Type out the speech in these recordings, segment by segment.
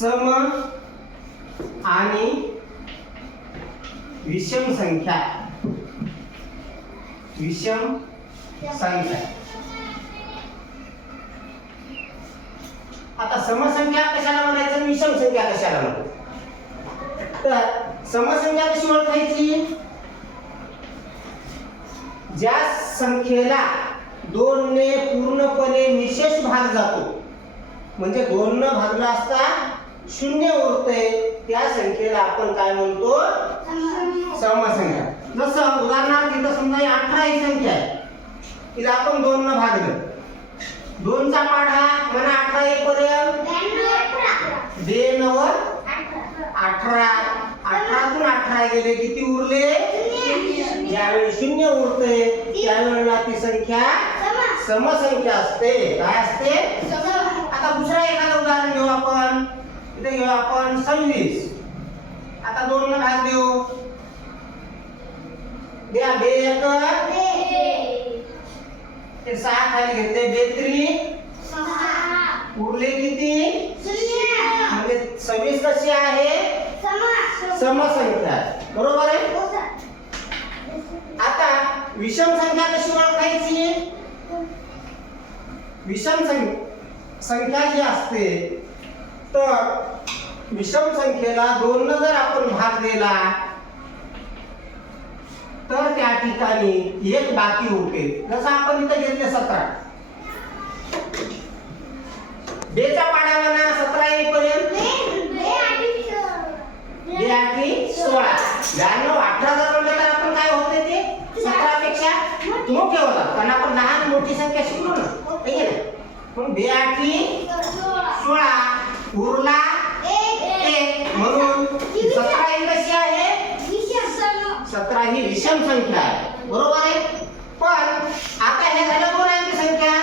सम आणि विषम संख्या आता समसंख्या कशाला म्हणायचं, विषम संख्या कशाला म्हणायचं? तर समसंख्या कशी ओळखायची? ज्या संख्येला 2 ने पूर्णपणे निशेष भाग जातो, म्हणजे 2 न भागला असता 0 उरते, त्या संख्येला आपण काय म्हणतो? समसंख्या. जसं उदाहरणार्थ इथं समजा 18 ही संख्या आहे, तिला आपण 2 न भागलं, 2 चा पाढा म्हणा 18 येईपर्यंत 2 वर 18, 18 तून 18 गेले, किती उरले? ज्यावेळी 0 उरते त्यावेळेला ती संख्या समसंख्या असते. काय असते? आता दुसरा एखादं उदाहरण घेऊ आपण. इथे घेऊ आपण 26. आता 2 न भाग देऊ. द्या 2 1 ते 6 खाली घेतले, 2 3 6 उरले किती? 0. म्हणजे 26 कशी आहे? समसंख्या आहे. बरोबर आहे? आता विषम संख्या कशी ओळखायची? विषम संख्या जी असते, तर विषम संख्येला 2 न जर आपण भाग दिला तर त्या ठिकाणी 1 बाकी उरते. जसं आपण इथे घेतले 17, 2 चा पाढा म्हणा 17 येईपर्यंत 2 8 16. 92 18 जर म्हणलं तर आपण काय होते ते 17 पेक्षा मोठे होतात, कारण आपण लहान मोठी संख्या शिकलो ना, ठीक आहे ना. मग 2 8 16 उरला 1, म्हणून 17 ही कशी आहे? 17 ही विषम संख्या आहे. बरोबर आहे? पण आता हे झालं 2 अंकी संख्या.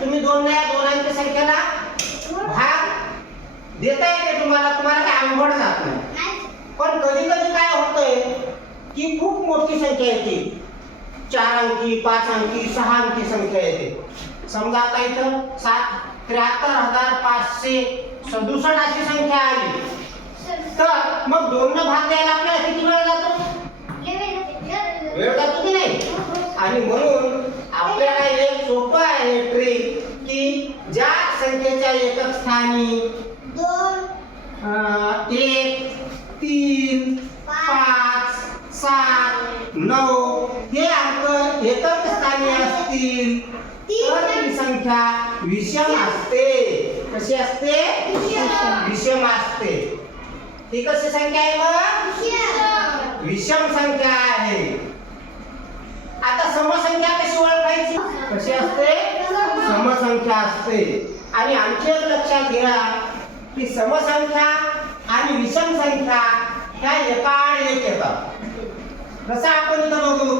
तुम्ही 2 ने 2 अंकी संख्येला भाग देता येते तुम्हाला काय अवघड जात नाही. पण कधी कधी काय होतंय की खूप मोठी संख्या येते, 4 अंकी 5 अंकी 6 अंकी संख्या येते. समजा आता इथं 73,567 अशी संख्या आली, तर मग 2 न भाग द्यायला आपल्याला किती वेळ जातो? वेळ जातो की नाही? आणि म्हणून आपल्याला एक सोपं आहे ट्रिक की ज्या संख्येच्या एकक स्थानी 1 3 5 7 9 हे अंक एकक स्थानी असतील तर ती संख्या विषम असते. कशी असते? विषम असते. ही कशी संख्या आहे मग? विषम संख्या आहे. आता समसंख्या कशी ओळखायची? कशी असते? समसंख्या असते. आणि आणखी एक लक्षात घ्या की समसंख्या आणि विषम संख्या ह्या एकाआड एक येतात. जसं आपण इथं बघू,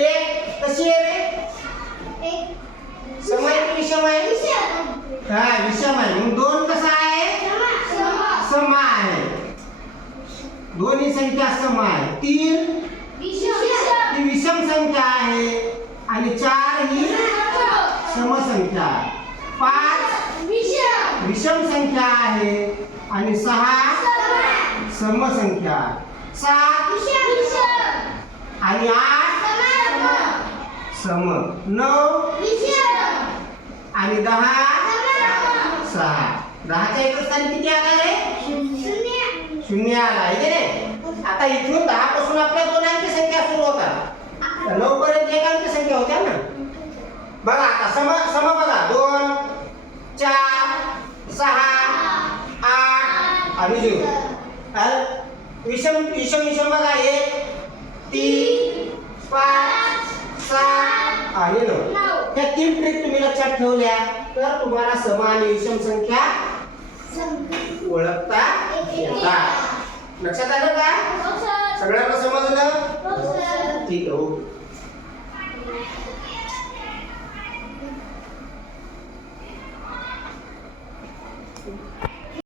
1 कशी आहे रे? सम आहे की विषम आहे? हा, विषम आहे. मग 2 कसा आहे? सम आहे. दोन्ही संख्या सम आहे. 3 ही विषम संख्या आहे आणि 4 ही समसंख्या आहे. 5 विषम संख्या आहे आणि 6 समसंख्या. 7 आणि 8 सम. 9 आणि 10 6. 10 च्या एकक स्थानी किती आला रे? 0 आला आहे की नाही? आता इथून 10 पासून आपल्या 2 अंकी संख्या सुरू होतात, 9 पर्यंत एक अंकी संख्या होत्या ना. बघा आता सम बघा 2 4 6 8 आणि 0. विषम बघा 1 3 5 7 आणि 9. या 3 ट्रिक तुम्ही लक्षात ठेवल्या तर तुम्हाला सम आणि विषम संख्या ओळखता येतात. लक्षात आलं का? सगळ्यांना समजलं? ठीक आहे.